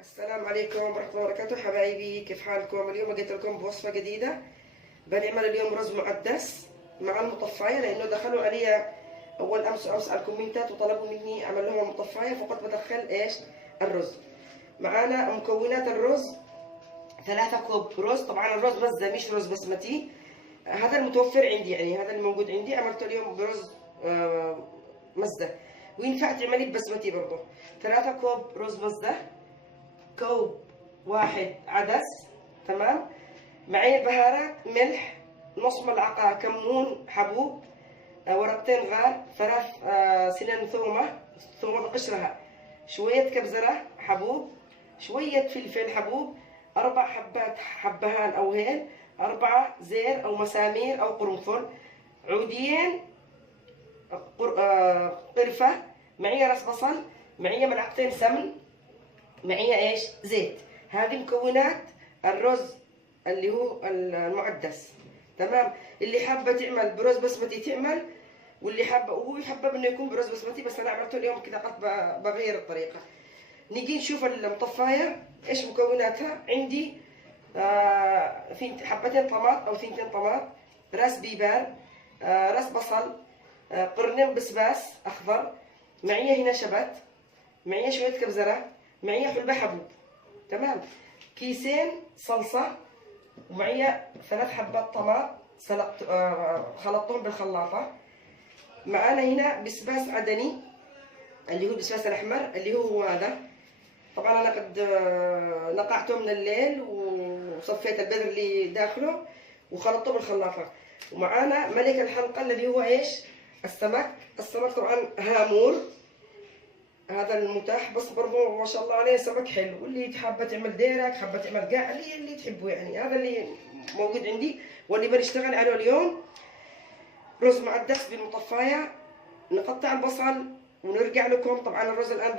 السلام عليكم ورحمة الله وبركاته حبايبي، كيف حالكم؟ اليوم جيت لكم بوصفة جديدة. بنعمل اليوم رز معدس مع المطفاية، لأنه دخلوا علي أول أمس على الكومنتات وطلبوا مني أعمل لهم المطفاية، فقلت بدخل إيش؟ الرز. معانا مكونات الرز 3 كوب رز. طبعا الرز مزة مش رز بسمتي، هذا المتوفر عندي، يعني هذا الموجود عندي. عملته اليوم برز مزة، وينفع تعملي ببسمتي برضه. 3 كوب رز مزة، كوب واحد عدس، تمام. معي البهارات: ملح، نص ملعقة كمون حبوب، ورقتين غار، 3 سنان ثومة بقشرها، شوية كبزرة حبوب، شوية فلفل حبوب، 4 حبات حبهان أو هيل، 4 زير أو مسامير أو قرنفل، عودين قرفة، معي راس بصل، معي ملعقتين سمن، معي ايش؟ زيت. هذه مكونات الرز اللي هو المعدس، تمام. اللي حابه تعمل برز بسمتي تعمل، واللي حابه وهو يحبب انه يكون برز بسمتي، بس انا عملته اليوم كذا، قلت بغير الطريقه. نيجي نشوف المطفايه ايش مكوناتها. عندي في حبتين طماط او ثنتين طماط، راس بيبان، راس بصل، قرنين بسباس اخضر، معي هنا شبت، معي شويه كبزره، معي حلبة حبوب، تمام. كيسين صلصة، ومعي 3 حبات طماط خلطتهم بالخلاطة. معانا هنا بسباس عدني اللي هو البسباس الأحمر اللي هو هذا. طبعا أنا قد نقعته من الليل وصفيت البذر اللي داخله وخلطته بالخلاطة. ومعانا ملك الحلقة الذي هو إيش؟ السمك. السمك طبعا هامور، هذا المتاح، بس برضو ما شاء الله عليه سمك حلو. واللي حابه تعمل ديرك، حابه تعمل قاع اللي تحبه، يعني هذا اللي موجود عندي واللي بنشتغل عليه اليوم. رز معدس بالمطفايه. نقطع البصل ونرجع لكم. طبعا الرز الان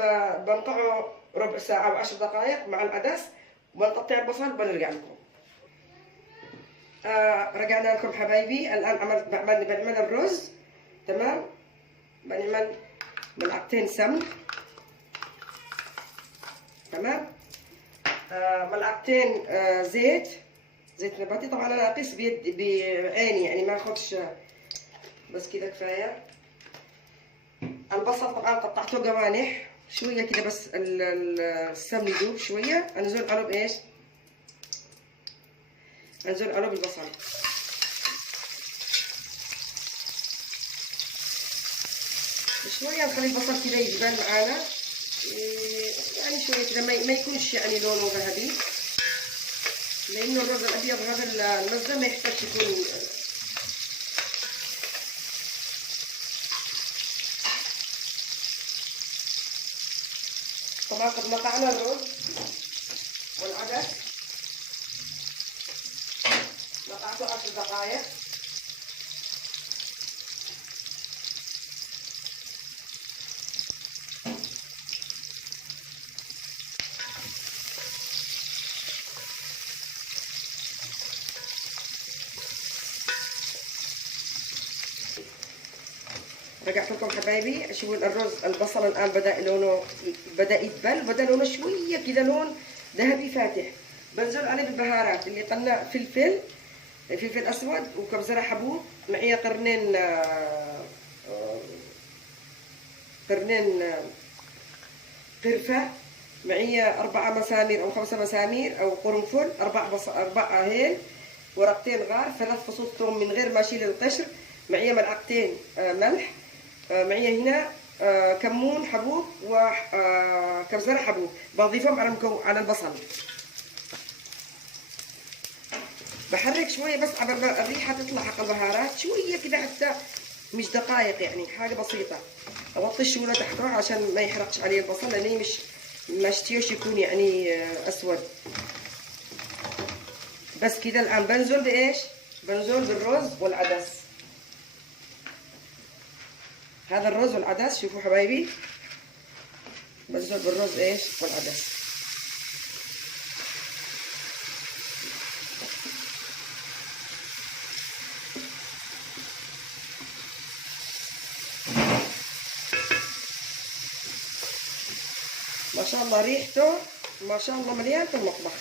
بنقعه ربع ساعه و10 دقائق مع العدس، وبنقطع البصل وبنرجع لكم. رجعنا لكم حبايبي. الان بعمل الرز، تمام. بنعمل ملعقتين سمن، تمام. ملعقتين زيت نباتي. طبعا انا اقيس بعيني، يعني ما اخدش، بس كده كفايه. البصل طبعا قطعته قوانح شويه كده، بس السمن يذوب شويه. انزل عليه بايش؟ انزل عليه بالبصل. شويه نخلي البصل كده يجبن معانا، يعني شويه كده، ما يكونش يعني لونه ذهبي، لانه الرز الابيض هذا المزه ما يحتاجش يكون. طبعا قد نقعنا الرز والعدس، نقعته 10 دقائق. رجعت لكم حبايبي. شوفوا الرز، البصل الان بدا يدبل، بدا لونه شويه كده لون ذهبي فاتح. بنزل عليه بالبهارات اللي قلنا: فلفل اسود وكبزره حبوب، معي قرنين قرفه، معي 4 مسامير او 5 مسامير او قرنفل، 4 هيل، ورقتين غار، 3 فصوص ثوم من غير ما اشيل القشر، معي ملعقتين ملح، معي هنا كمون حبوب وكبزرة حبوب، بضيفهم على البصل. بحرك شوية بس على الريحة تطلع حق البهارات شوية كده، حتى مش دقائق، يعني حاجة بسيطة. اوطي الشورى تحته عشان ما يحرقش عليه البصل، لاني مش مشتيوش يكون يعني اسود. بس كده الان بنزل بايش؟ بنزل بالرز والعدس. هذا الرز والعدس، شوفوا حبايبي، بنزل بالرز ايش؟ والعدس. ما شاء الله ريحته ما شاء الله مليان في المطبخ،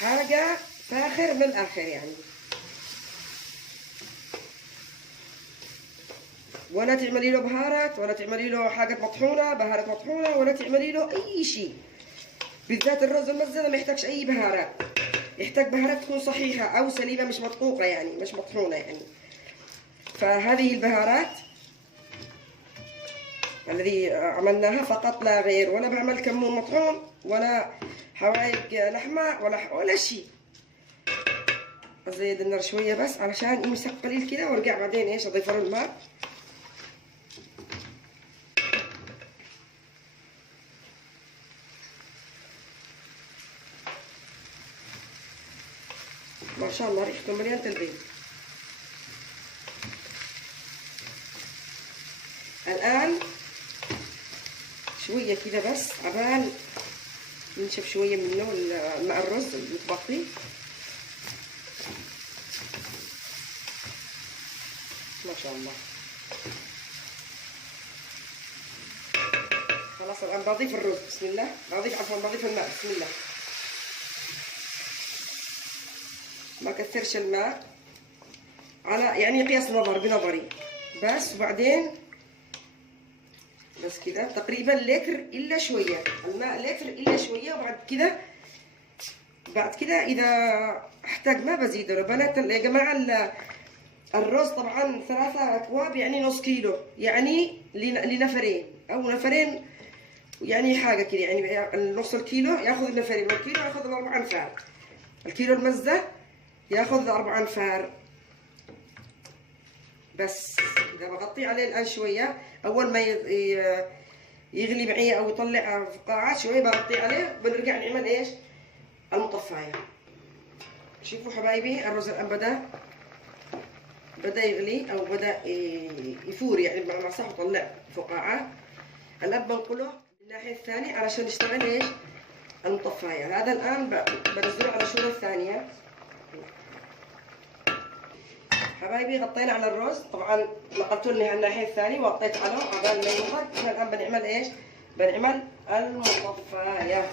حاجة فاخر من الآخر يعني. ولا تعملي له بهارات، ولا تعملي له حاجة مطحونة، بهارات مطحونة، ولا تعملي له أي شيء. بالذات الرز المزة ما يحتاجش أي بهارات، يحتاج بهارات تكون صحيحة أو سليمة، مش مطقوقة يعني، مش مطحونة يعني. فهذه البهارات الذي عملناها فقط لا غير، ولا بعمل كمون مطحون، ولا حوايق لحمة، ولا شيء. أزيد النار شوية بس علشان يمسك قليل كده، وارجع بعدين ايش اضيف له الماء. ما شاء الله ريحته مليان تلبين. الآن شوية كده بس عبال ينشف شوية منه مع الرز المتبقي. ما شاء الله. خلاص الآن بضيف الرز، بسم الله. بضيف الماء، بسم الله. ما كثرش الماء، على يعني قياس نظر بنظري بس. وبعدين بس كده تقريبا لتر الا شويه، الماء لتر الا شويه. وبعد كده اذا احتاج ما بزيده. لو بنات يا جماعه الرز طبعا 3 أكواب يعني نص كيلو، يعني لنفرين او نفرين يعني حاجه كده، يعني نص الكيلو ياخذ النفرين، والكيلو ياخذ 4 أنفار. الكيلو المزه ياخذ 4 أنفار بس. اذا بغطي عليه الان شويه، اول ما يغلي معي او يطلع فقاعات شويه بغطي عليه، بنرجع نعمل ايش؟ المطفايه. شوفوا حبايبي الرز الان بدا يغلي او بدا يفور يعني بمعنى صح، وطلع فقاعات. الان بنقله الناحيه الثانيه علشان نشتغل ايش؟ المطفايه. هذا الان بنزله على الشوره الثانيه. حبايبي غطينا على الرز، طبعا نقلته لي على الناحيه الثانيه وغطيت عليه عبال ما ينضج. احنا الان بنعمل ايش؟ بنعمل المطفايه.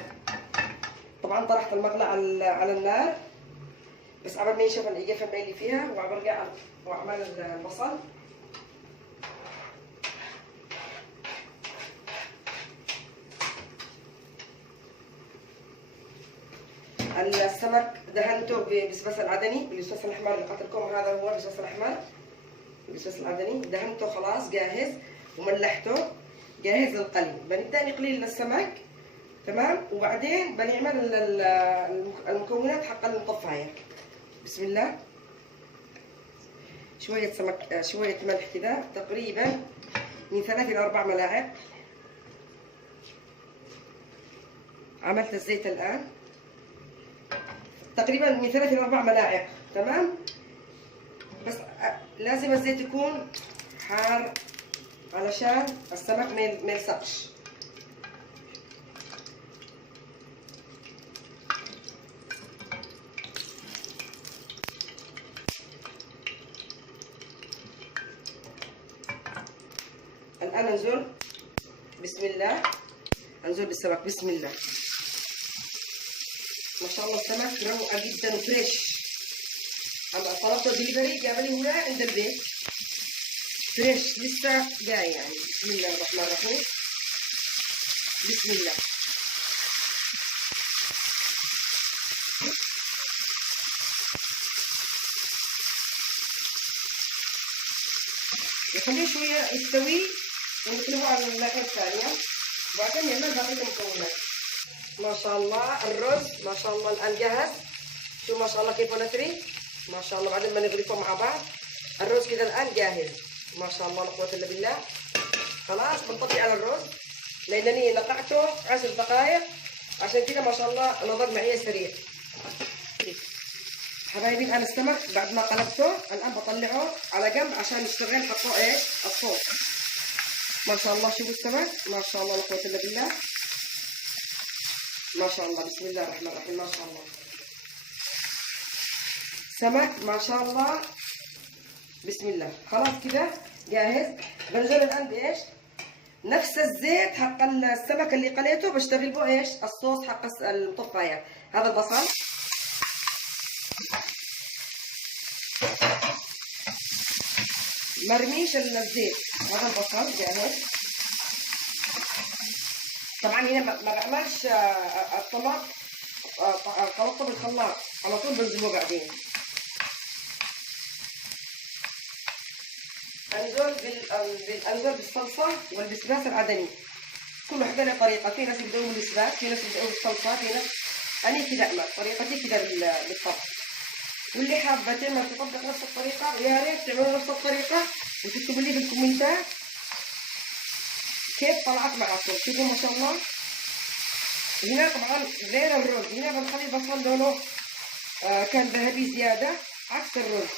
طبعا طرحت المقله على النار بس عبال ما ينشف القفل اللي فيها، وبرجع واعمل البصل. السمك دهنته ببسباس العدني، البسباس الاحمر اللي قلت لكم هذا هو البسباس الاحمر، البسباس العدني. دهنته خلاص جاهز وملحته جاهز للقلي. بنبدا نقلي السمك تمام، وبعدين بنعمل المكونات حق المطفايه. بسم الله. شويه سمك، شويه ملح كده تقريبا من 3 إلى 4 ملاعق. عملت الزيت الان تقريبا من 3 إلى 4 ملاعق تمام. بس لازم الزيت يكون حار علشان السمك ما يلصقش. الآن انزل بسم الله، انزل بالسمك بسم الله. ما شاء الله السمك روعة جدا وفريش. أنا طلبته دليفري جابلي هنا عند البيت فريش لسه جاي يعني. بسم الله الرحمن الرحيم. بسم الله. نخليه شوية يستوي ونقلبه على الناحية الثانية، وبعدين نعمل باقي المكونات. ما شاء الله الرز ما شاء الله الآن جاهز. شو ما شاء الله كيف نثري ما شاء الله. بعدين ما نغرفه مع بعض. الرز كده الآن جاهز ما شاء الله، لا قوة إلا بالله. خلاص بنطفي على الرز لأنني نقعته 10 دقائق، عشان كده ما شاء الله نضج معي سريع. حبايبي الآن السمك بعد ما قلبته الآن بطلعه على جنب عشان نشتغل حقه ايش؟ الصوص. ما شاء الله شوفوا السمك ما شاء الله لا قوة إلا بالله. ما شاء الله بسم الله الرحمن الرحيم. ما شاء الله سمك ما شاء الله بسم الله. خلاص كده جاهز. بنزل الآن بإيش؟ نفس الزيت حق السمك اللي قليته بشتغل به ايش؟ الصوص حق المطفايه. هذا البصل مرميش الزيت، هذا البصل جاهز. طبعا هنا ما بعملش الطماط خلطته بالخلاط، على طول بنزله بعدين. انزل بالصلصه والبسباس العدني، كل واحده له طريقه. في ناس يبدأوا بالبسباس، في ناس يبدأوا بالصلصه، في ناس انا كذا اعمل طريقتي كذا بالطبخ. واللي حابه تعمل تطبق نفس الطريقه يا ريت تعملوا نفس الطريقه وتكتبوا لي في الكومنتات كيف طلعت معكم. شوفوا ما شاء الله. هنا طبعا غير الرز، هنا بنخلي البصل لونه كان ذهبي زياده عكس الرز.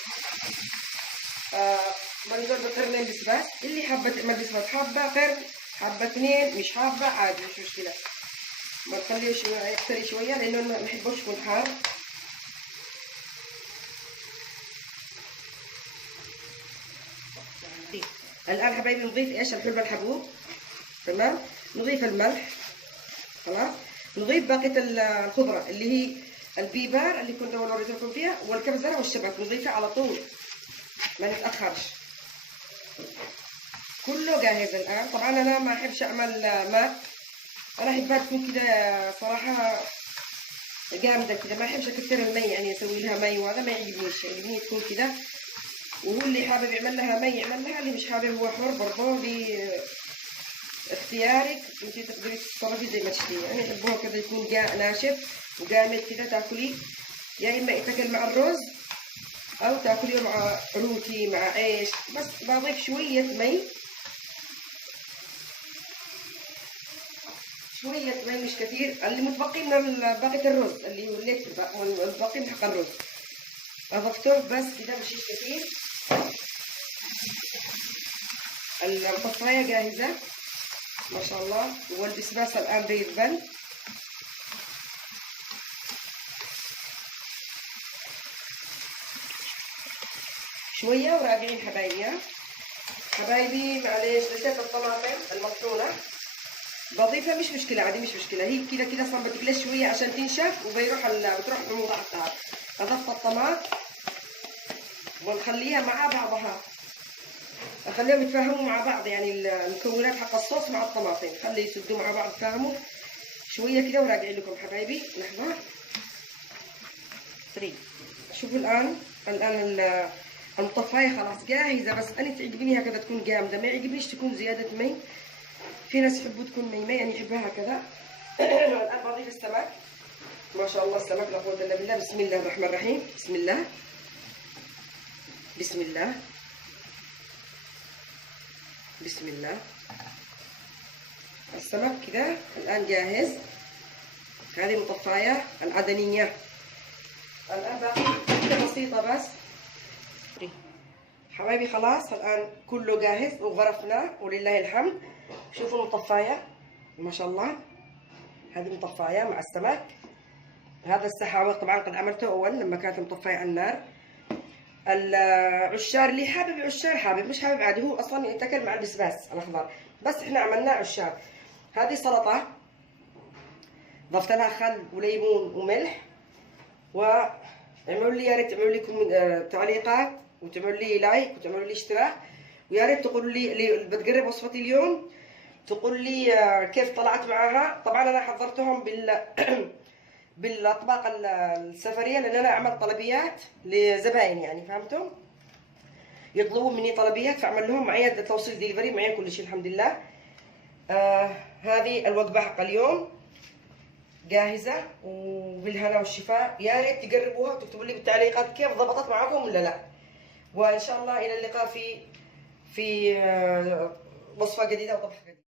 بنزل بقرنين بسباس. اللي حابه تعمل بسباس، حابه قرن، حابه اثنين، مش حابه عادي مش مشكله. بنخليه شويه يكتري شويه لانه ما بنحبوش يكون حار. الان حبايبي نضيف ايش؟ الحلبة الحبوب. تمام. نضيف الملح. خلاص. نضيف باقي الخضره اللي هي البيبر اللي كنت وريت لكم فيها والكبزره والشبت، نضيفها على طول ما نتاخرش. كله جاهز الان. طبعا انا ما احبش اعمل ماء، انا احبها تكون كده صراحه جامده كده، ما احبش اكثر المي يعني اسوي لها مي، وهذا ما يعجبنيش. يعجبني تكون كده. وهو اللي حابب يعمل لها مي يعمل لها، اللي مش حابب هو حر برضه باختيارك. انت تقدري تتصرفي زي ما تشتهي. يعني يحبوها كذا يكون ناشف وجامد كده، تاكلي يا اما يتاكل مع الرز او تاكليه مع روتي مع عيش. بس بضيف شويه مي، شويه مي مش كثير، اللي متبقي من باقي الرز اللي هو اللي متبقي من حق الرز اضفته بس كده مش كثير. البصلايه جاهزه ما شاء الله، والبسباس الان بيذبل. شويه وراجعين حبايبي. حبايبي معليش نسيت الطماطم المطحونه بضيفها، مش مشكله عادي مش مشكله. هي كده كده اصلا بتقلش شويه عشان تنشف بتروح حموضه حقها. اضفت الطماط ونخليها مع بعضها، اخليهم يتفاهموا مع بعض. يعني المكونات حق الصوص مع الطماطم خلي يسدوا مع بعض يتفاهموا شويه كده. وراجعين لكم حبايبي لحظه. 3. شوفوا الان المطفايه خلاص جاهزه، بس انا تعجبني هكذا تكون جامده، ما يعجبنيش تكون زياده مي. في ناس يحبوا تكون مي يعني يحبها هكذا. الان بضيف السمك. ما شاء الله السمك لا قوه الا بالله. بسم الله الرحمن الرحيم. بسم الله بسم الله بسم الله. السمك كذا الان جاهز. هذه المطفايه العدنيه. الان باقي حته بسيطه بس حبايبي. خلاص الان كله جاهز وغرفناه ولله الحمد. شوفوا المطفايه ما شاء الله. هذه مطفايه مع السمك. هذا السحاوي طبعا قد عملته اول لما كانت مطفايه على النار. العشار اللي حابب عشار حابب، مش حابب عادي، هو اصلا يتاكل مع البسباس الاخضر، بس احنا عملناه عشار. هذه سلطه ضفت لها خل وليمون وملح. واعملوا لي يا ريت تعملوا لي تعليقات وتعملوا لي لايك وتعملوا لي اشتراك، ويا ريت تقولوا لي اللي بتقرب وصفتي اليوم تقول لي كيف طلعت معاها. طبعا انا حضرتهم بالاطباق السفريه، لان انا اعمل طلبيات لزباين يعني فهمتم، يطلبون مني طلبيات فاعمل لهم. معي توصيل ديليفري، معي كل شيء الحمد لله. هذه الوجبه حق اليوم جاهزه وبالهنا والشفاء. يا ريت تجربوها وتكتبوا لي بالتعليقات كيف ضبطت معكم ولا لا. وان شاء الله الى اللقاء في وصفه جديده وطبخه جديده.